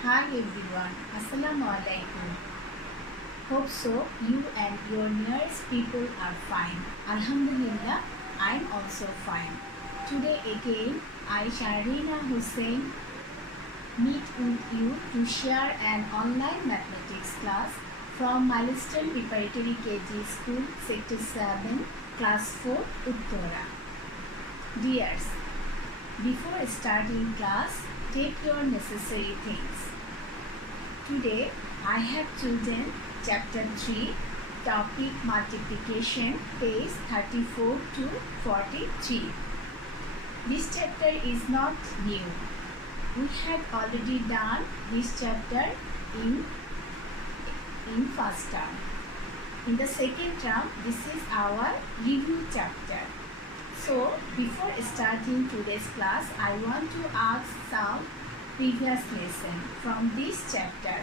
Hi everyone, Assalamu alaikum. Hope so you and your nearest people are fine. Alhamdulillah, I'm also fine. Today again, I Shahrina Hossain meet with you to share an online mathematics class from Milestone Preparatory KG School, Sector-7, Class 4, Uttara. Dears, before starting class, take your necessary things. Today, I have chosen Chapter 3, Topic Multiplication, page 34 to 43. This chapter is not new. We had already done this chapter in first term. In the second term, this is our review chapter. So, before starting today's class, I want to ask some previous lesson from this chapter.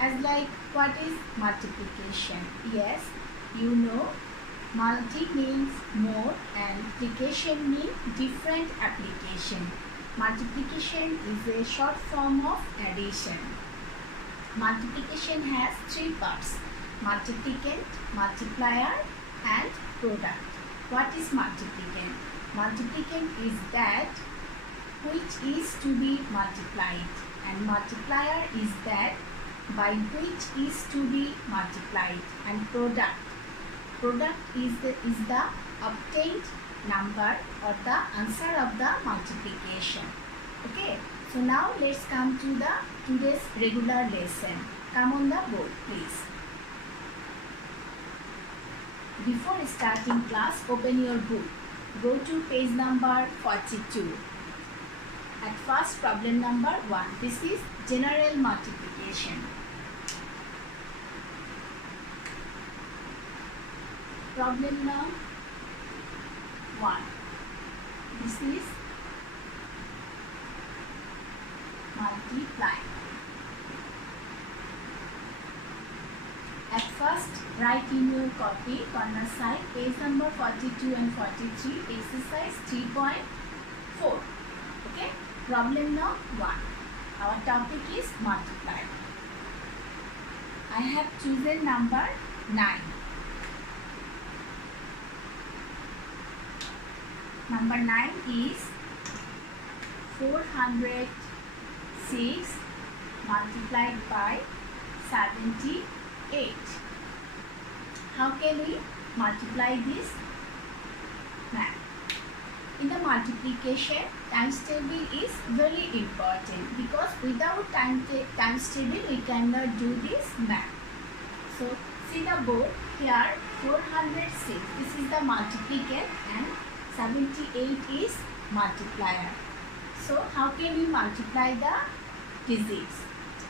As like, what is multiplication? Yes, you know, multi means more and plication means different application. Multiplication is a short form of addition. Multiplication has three parts: multiplicand, multiplier and product. What is multiplicand? Multiplicand is that which is to be multiplied, and multiplier is that by which is to be multiplied, and product is the obtained number or the answer of the multiplication. Okay, so now let's come to the today's regular lesson. Come on the board please. Before starting class, open your book. Go to page number 42. At first, problem number 1. This is general multiplication. Problem number 1. This is multiply. At first, write in your copy, corner side, page number 42 and 43, exercise 3.4. Okay? Problem number 1. Our topic is multiply. I have chosen number 9. Number 9 is 406 multiplied by 78. How can we multiply this math? In the multiplication, times table is very important because without times table we cannot do this math. So see the board here, 406. This is the multiplicand and 78 is multiplier. So how can we multiply the digits?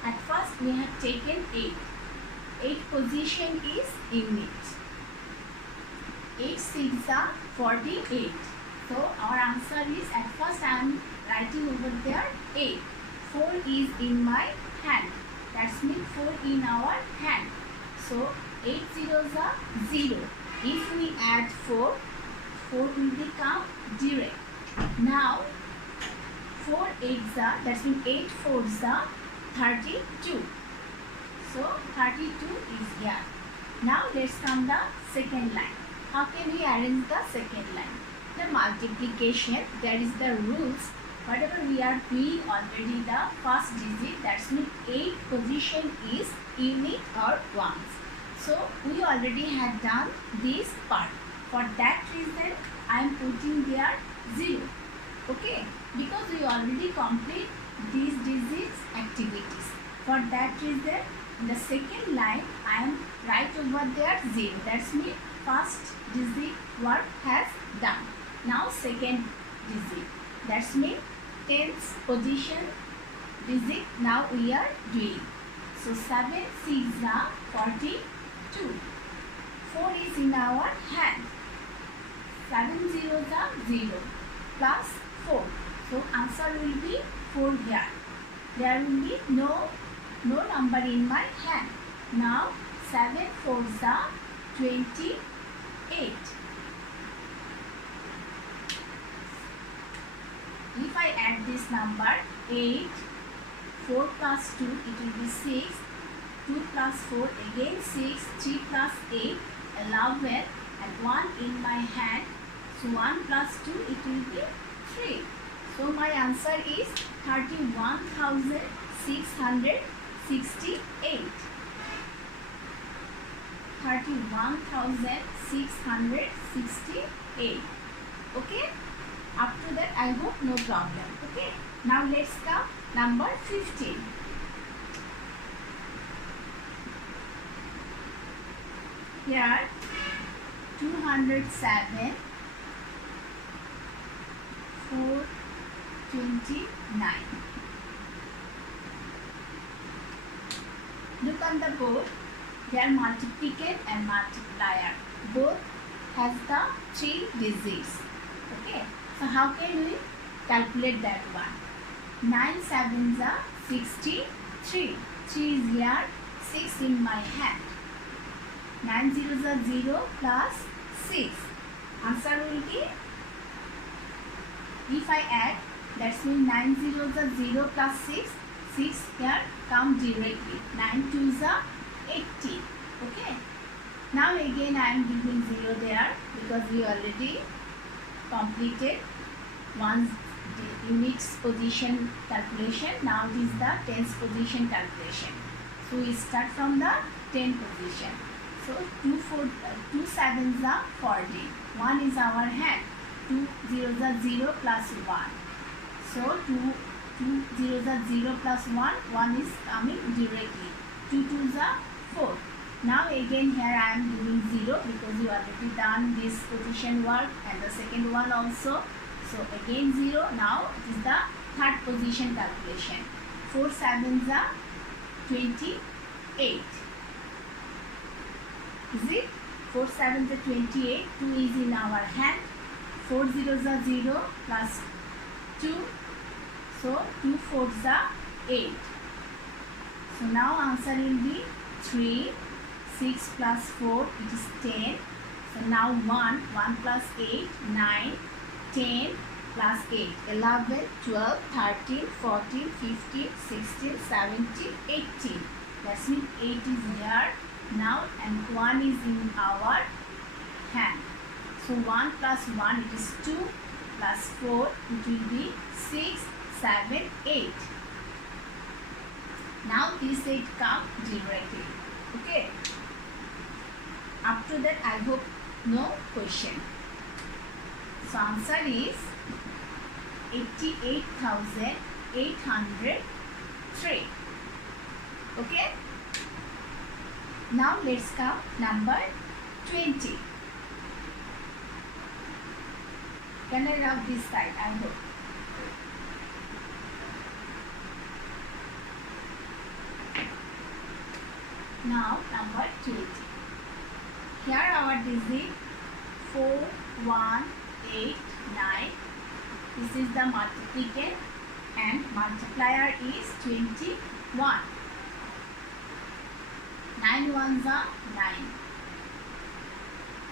At first we have taken 8. 8 position is in it. 8 6 are 48. So our answer is, at first I am writing over there 8. 4 is in my hand. That means 4 in our hand. So 8 zeros are 0. If we add 4, 4 will become direct. Now 4 8s are, that means 8 4s are 32. So 32 is here. Now let's come the second line. How can we arrange the second line? The multiplication, there is the rules. Whatever we are doing already, the first digit, that means 8 position is unit or ones. So we already had done this part. For that reason, I am putting there 0. Okay, because we already complete these digits activities. For that reason, in the second line, I am right over there 0. That means first digit work has done. Now second digit. That means 10th position digit now we are doing. So 7 6 are 42. 4 is in our hand. 7 zeros are 0 plus 4. So answer will be 4 here. There will be no number in my hand. Now 7 4s are 28. If I add this number 8, 4 plus 2, it will be 6. 2 plus 4, again 6. 3 plus 8, 11. And 1 in my hand. So 1 plus 2, it will be 3. So my answer is 31,668. 31,668. Okay? Up to that, I hope no problem. Okay? Now let's come number 15. Here 207, 429. Look on the board. Their multiplicand and multiplier both has the 3 digits. Okay. So how can we calculate that one? 9 sevens are 63. 3 is here, 6 in my hand. 9 zeros are 0 plus 6. Answer will be, if I add, that means 9 zeros are 0 plus 6. 6 here come directly. 9 twos are 18. Okay. Now again I am giving 0 there because we already completed one's units position calculation. Now it is the tens position calculation. So we start from the 10 position. So 2 sevens are 40. 1 is our hand. 2 zeros are 0 plus 1. So 2 zeros are 0 plus 1. 1 is coming directly. 2 twos are 4. Now again here I am giving 0 because you already done this position work and the second one also. So again 0. Now it is the third position calculation. 4 sevens are 28. Is it? 4 sevens are 28. 2 is in our hand. 4 zeros are 0 plus 2. So 2 fours are 8. So now answer will be 3. 6 plus 4, it is 10. So now 1 plus 8, 9, 10 plus 8, 11, 12, 13, 14, 15, 16, 17, 18. That means 8 is here now and 1 is in our hand. So 1 plus 1, it is 2 plus 4, it will be 6, 7, 8. Now this 8 comes directly. Okay. Up to that, I hope no question. So answer is 88,803. Okay. Now let's count number 20. Can I rub this side? I hope. Now number 20. Here our digit 4, 1, 8, 9. This is the multiplicand and multiplier is 21. 9 ones are 9.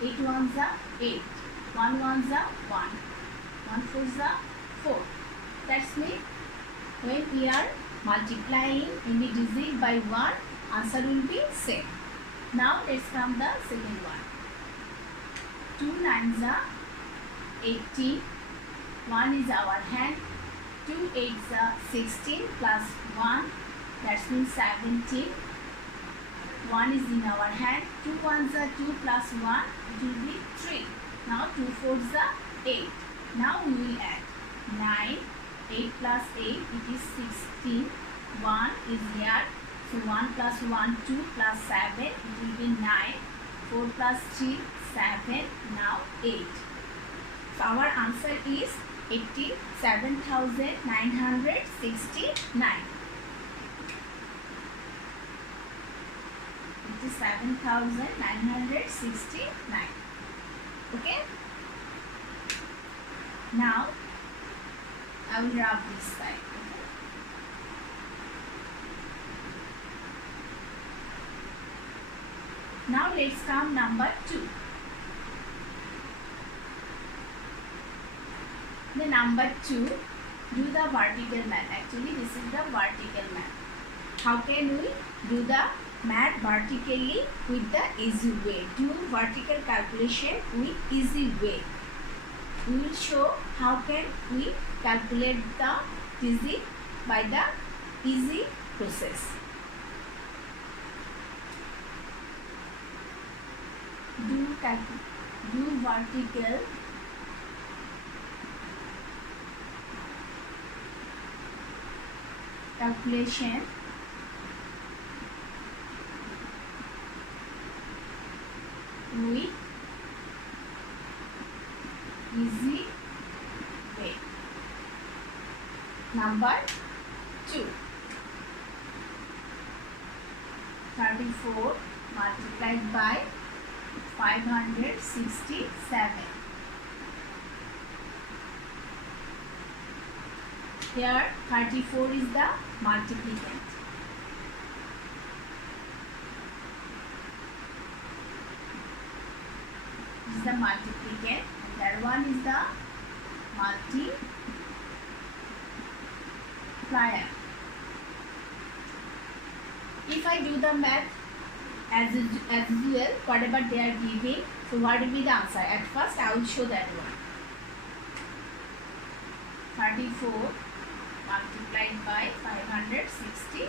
8 ones are 8. 1 ones are 1. 1 fours are 4. That's mean when we are multiplying any digit by 1, answer will be same. Now let's come the second one. 2 nines are 18. 1 is our hand. 2 eights are 16 plus 1. That means 17. 1 is in our hand. 2 ones are 2 plus 1. It will be 3. Now 2 fours are 8. Now we will add 9. 8 plus 8, it is 16. 1 is here. So 1 plus 1, 2 plus 7, it will be 9. 4 plus 3, 7, now 8. So our answer is 87,969. 87,969. Okay? Now I will rub this side. Now let's count number 2. The number 2, do the vertical math. Actually, this is the vertical math. How can we do the math vertically with the easy way? Do vertical calculation with easy way. We will show how can we calculate the digit by the easy process. Do vertical calculation with easy way. Number 2. 34 multiplied by 567. Here 34 is the multiplicand. This is the multiplicand and that one is the multiplier. If I do the math as usual, whatever they are giving, so what will be the answer? At first I will show that one. 34 multiplied by 567.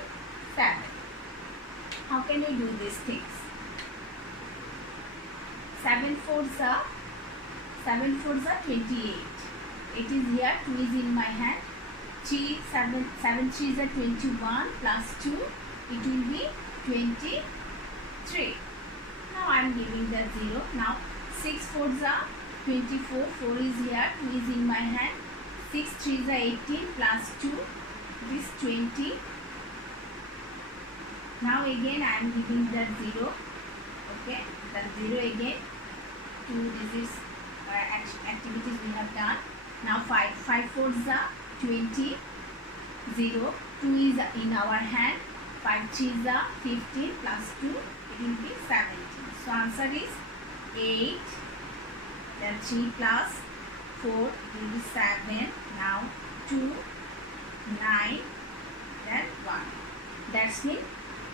How can we do these things? 7 fours are 28. It is here, 2 is in my hand. 7 3s are 21 plus 2, it will be 23. Now I am giving the 0. Now 6 fours are 24, 4 is here, 2 is in my hand. 6 3s are 18 plus 2, it is 20. Now again I am giving the 0. Okay, the 0 again. 2, this is activities we have done. Now 5 fours are 20, 0, 2 is in our hand. 5 3s are 15 plus 2, it will be 17. So answer is 8, then 3 plus 4, it will be 7. Now 2, 9, then 1. That's means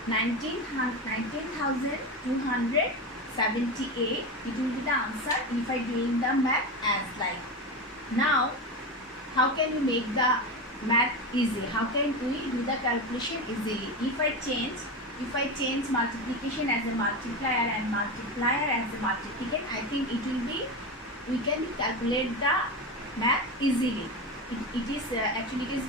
19,278. It will be the answer if I doing the math as like. Now, how can we make the math easy? How can we do the calculation easily? If I change multiplication as a multiplier and multiplier as a multiplicand, I think it will be, we can calculate the math easily. It is actually it is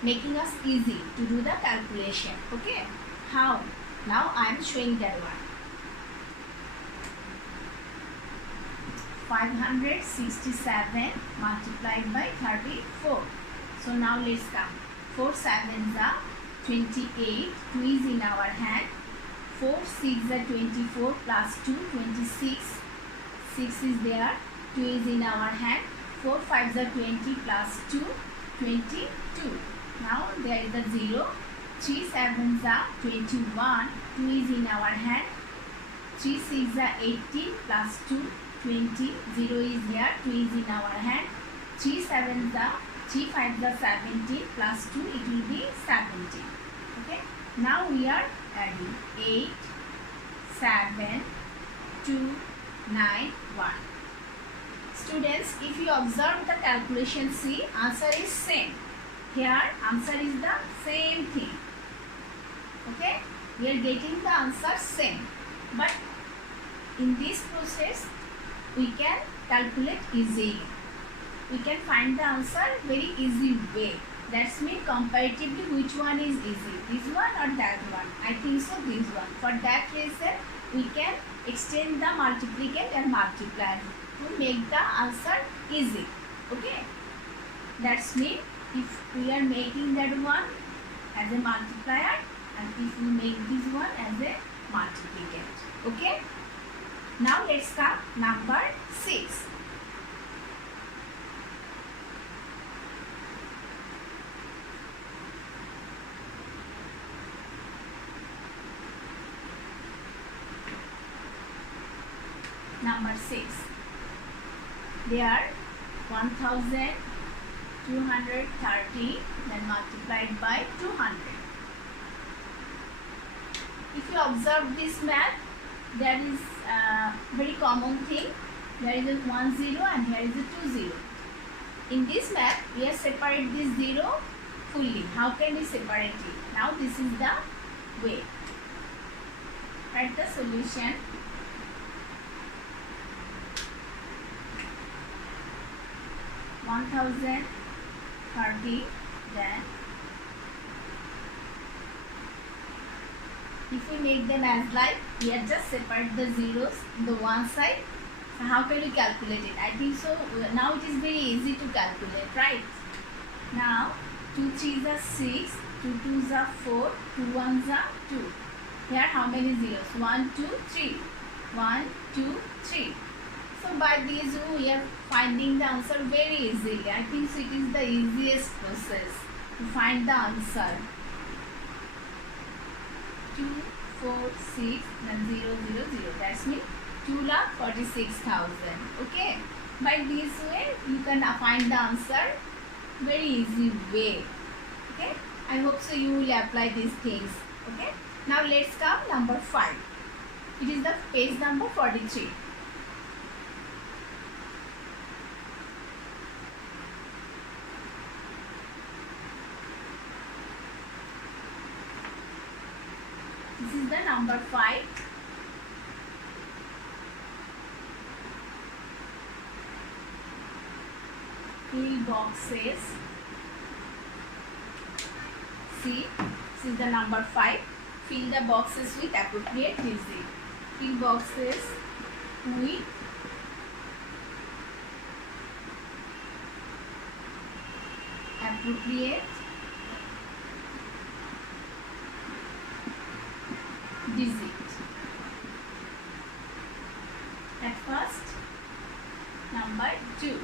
making us easy to do the calculation. Okay, how? Now I am showing that one. 567 multiplied by 34. So now let's count. 4 7s are 28. 2 is in our hand. 4 6 are 24 plus 2, 26. 6 is there. 2 is in our hand. 4 5s are 20 plus 2, 22. Now there is a 0. 3 7s are 21. 2 is in our hand. 3 6 are 18 plus 2, 20. 0 is here. 2 is in our hand. 3 7s are 3 5s are 17 plus 2, it will be 17. Okay. Now we are adding 8, 7, 2, 9, 1. Students, if you observe the calculation, see, answer is same. Here, answer is the same thing. Okay. We are getting the answer same. But in this process, we can calculate easily. We can find the answer very easy way. That's mean comparatively which one is easy, this one or that one. I think so this one. For that reason, we can extend the multiplicand and multiplier to make the answer easy. Okay. That's mean if we are making that one as a multiplier and if we make this one as a multiplicand. Okay. Now let's come number 6. Number 6. There 1000 230, then multiplied by 200. If you observe this math, there is a very common thing. There is a 1 0 and here is a 2 0. In this math, we have separated this 0 fully. How can we separate it? Now this is the way. Write the solution. $1,030, then if we make them as like, we are just separate the zeros in the one side. So how can we calculate it? I think so. Now it is very easy to calculate, right? Now 2 3s are 6, 2 2s are 4, 2 1s are 2. Here how many zeros? 1 2 3. 1 2 3. So by these we are finding the answer very easily. I think so it is the easiest process to find the answer. 2 4 6 then 0 0 0. That's means 2,46,000. Okay. By this way you can find the answer very easy way. Okay. I hope so you will apply these things. Okay. Now let's come number 5. It is the page number 43. This is the number 5. Fill boxes. See, this is the number 5. Fill the boxes with appropriate digit. Fill boxes with appropriate digit. At first, number 2.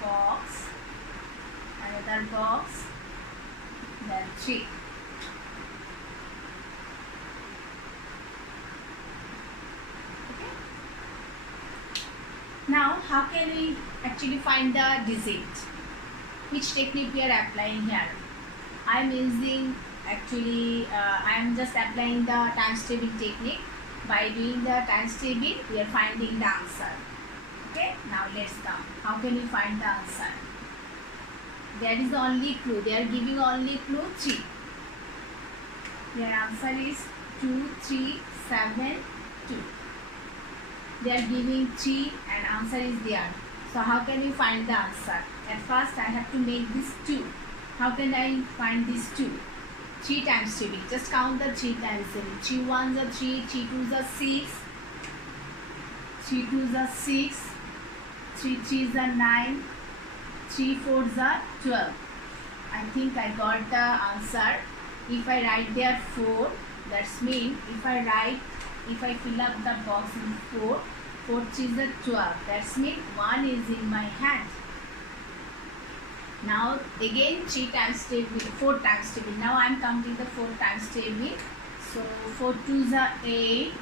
Box, another box, then 3. Okay. Now, how can we actually find the digit? Which technique we are applying here? I am using actually, I am just applying the times table technique. By doing the times table, we are finding the answer. Okay, now let's come. How can we find the answer? There is only clue. They are giving only clue 3. Their answer is 2 3 7 2. They are giving 3 and answer is there. So how can we find the answer? At first I have to make this 2. How can I find this 2? 3 times table. Just count the 3 times table. 3 1s are 3, 3 2s are 6, 3 2s are 6, 3 3s are 9, 3 4s are 12. I think I got the answer. If I write there 4, that's mean if I fill up the box in 4, 4 3s are 12. That's mean 1 is in my hand. Now again 3 times table, 4 times table. Now I am counting the 4 times table. So 4 2s are 8,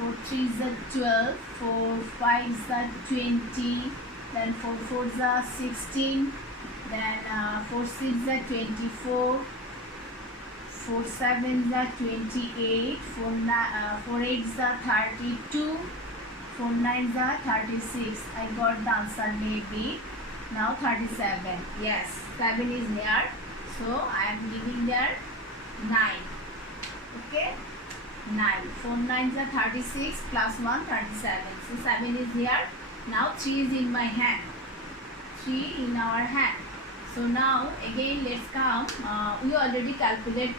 4 3s are 12, 4 5s are 20, then 4 4s are 16, then 4 6s are 24, 4 7s are 28, 4 8s are 32, 4 9s are 36. I got the answer maybe. Now 37. Yes, 7 is here. So I am giving there 9. Okay, 9. 4 9s are 36 plus 1 37. So 7 is here. Now 3 is in my hand. 3 in our hand. So now again let's come. We already calculate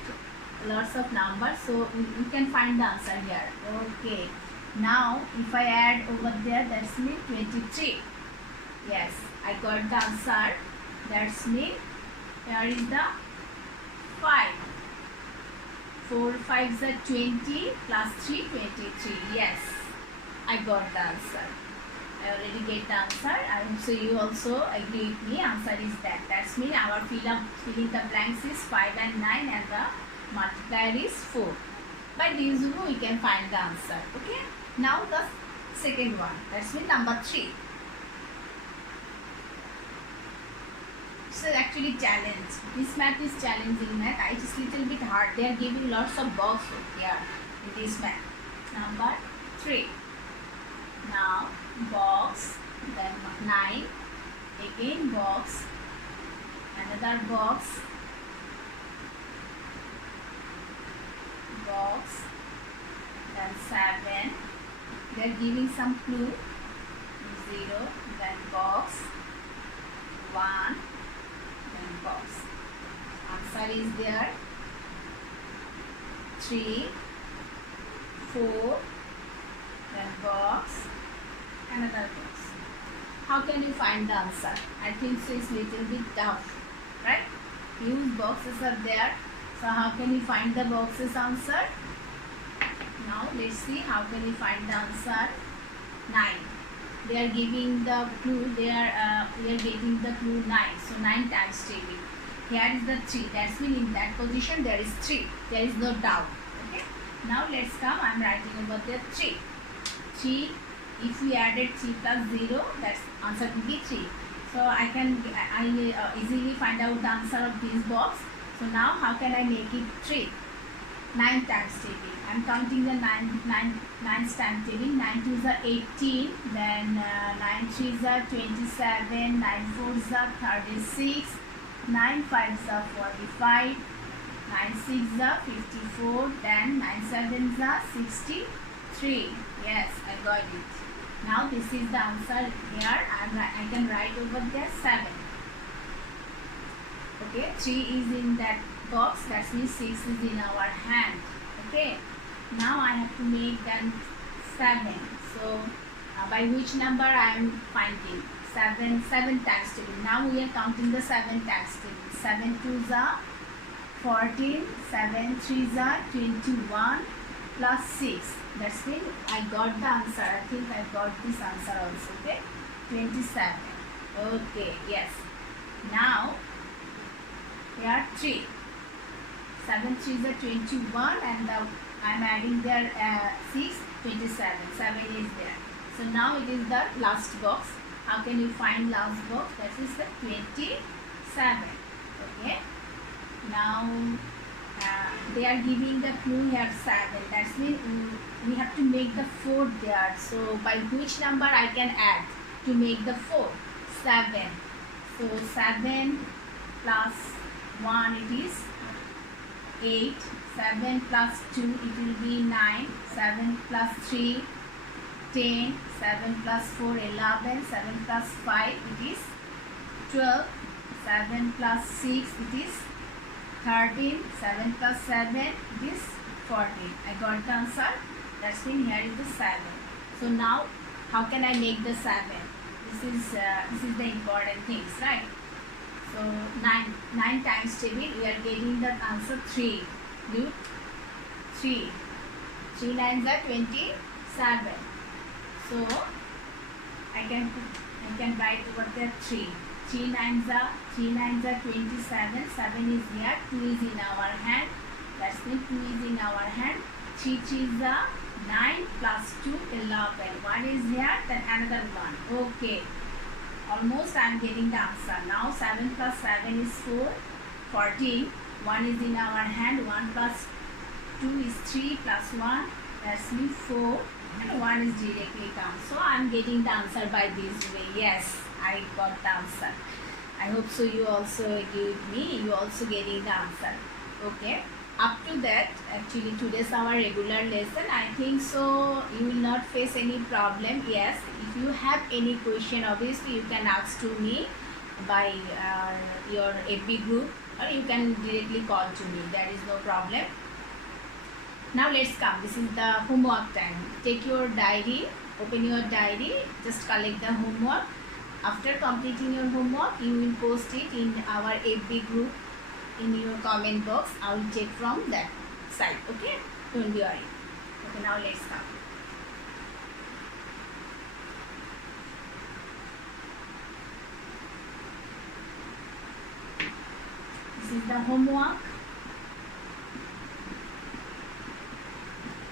lots of numbers, so we can find the answer here. Okay. Now if I add over there, that's mean 23. Yes, I got the answer. That's mean here is the 5. 4 5s are 20 plus 3 23. Yes, I got the answer. I already get the answer. I hope so you also agree with me. Answer is that. That's mean our filling the blanks is 5 and 9 and the multiplier is 4. By this we can find the answer. Okay. Now the second one. That's mean number 3. So actually challenge. This math is challenging math. It is little bit hard. They are giving lots of box here in this math. Number 3. Now box, then 9, again box, another box, then 7. They are giving some clue. 0, then box, 1, then box. Answer is there. 3, 4, then box, another box. How can you find the answer? I think so it's little bit tough, right? Huge boxes are there. So how can you find the boxes answer? Now let's see how can you find the answer. 9. They are giving the clue. We are getting the clue 9. So 9 times table. Here is the 3. That's mean in that position there is 3. There is no doubt. Okay. Now let's come. I am writing over there 3. 3. If we added 3 plus 0, that's answer will be 3. So I easily find out the answer of this box. So now how can I make it 3? 9 times table. I am counting the 9 times table. 9 2s are 18. Then 9 3s are 27. 9 4s are 36. 9 5s are 45. 9 6s are 54. Then 9 7s are 63. Yes, I got it. Now this is the answer here. I can write over there 7. Okay, 3 is in that box. That means 6 is in our hand. Okay. Now I have to make then 7. So by which number I am finding? 7 times table. Now we are counting the 7 times table. 7 2s are 14. 7 3s are 21 plus 6. That's mean I got the answer. I think I got this answer also. Okay, 27. Okay, yes. Now here 3. 7 3s are 21 and I am adding there 6, 27. 7 is there. So now it is the last box. How can you find last box? That is the 27. Okay. Now they are giving the clue here 7. That means we have to make the 4 there. So by which number I can add to make the 4? 7. So 7 plus 1 it is 8. 7 plus 2 it will be 9. 7 plus 3 10. 7 plus 4 11. 7 plus 5 it is 12. 7 plus 6 it is 13. 7 plus 7 it is 14. I got the answer. That's mean here is the 7. So now how can I make the 7? This is the important things, right? So 9 times table, we are getting the answer 3. Good. 3. 3 9s are 27. So I can write over there 3. 3 9s are 27. 7 is here. 2 is in our hand. That's means 2 is in our hand. 3 3s are 9 plus 2 11. 1 is here. Then another 1. Okay. Almost I am getting the answer. Now 7 plus 7 is 4. 14. 1 is in our hand. 1 plus 2 is 3 plus 1. That's means 4. And 1 is directly come. So I am getting the answer by this way. Yes, I got the answer. I hope so you also give me. You also getting the answer. Okay. Up to that, actually today's our regular lesson. I think so you will not face any problem. Yes, if you have any question, obviously you can ask to me by your FB group, or you can directly call to me. There is no problem. Now let's come. This is the homework time. Take your diary, open your diary, just collect the homework. After completing your homework, you will post it in our FB group in your comment box. I will check from that side. Okay, don't be worried. Okay, now let's come. This is the homework.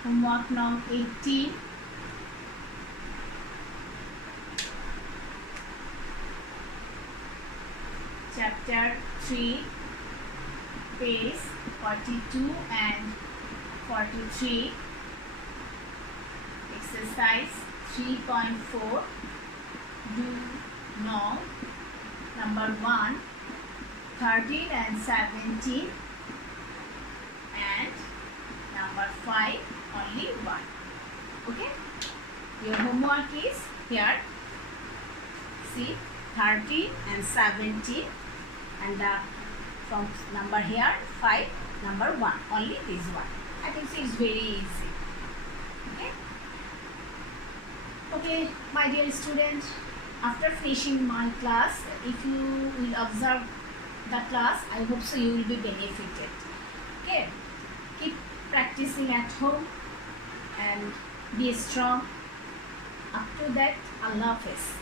Homework now 18. Chapter Chapter 3, page 42 and 43. Exercise 3.4. Do know number 1, 13 and 17, and number 5 only 1. Okay, your homework is here. See, 13 and 17, and from number here 5, number 1, only this one. I think it's very easy. Okay, my dear student, after finishing my class, if you will observe the class, I hope so you will be benefited. Okay, keep practicing at home and be strong. Up to that, Allah Hafiz.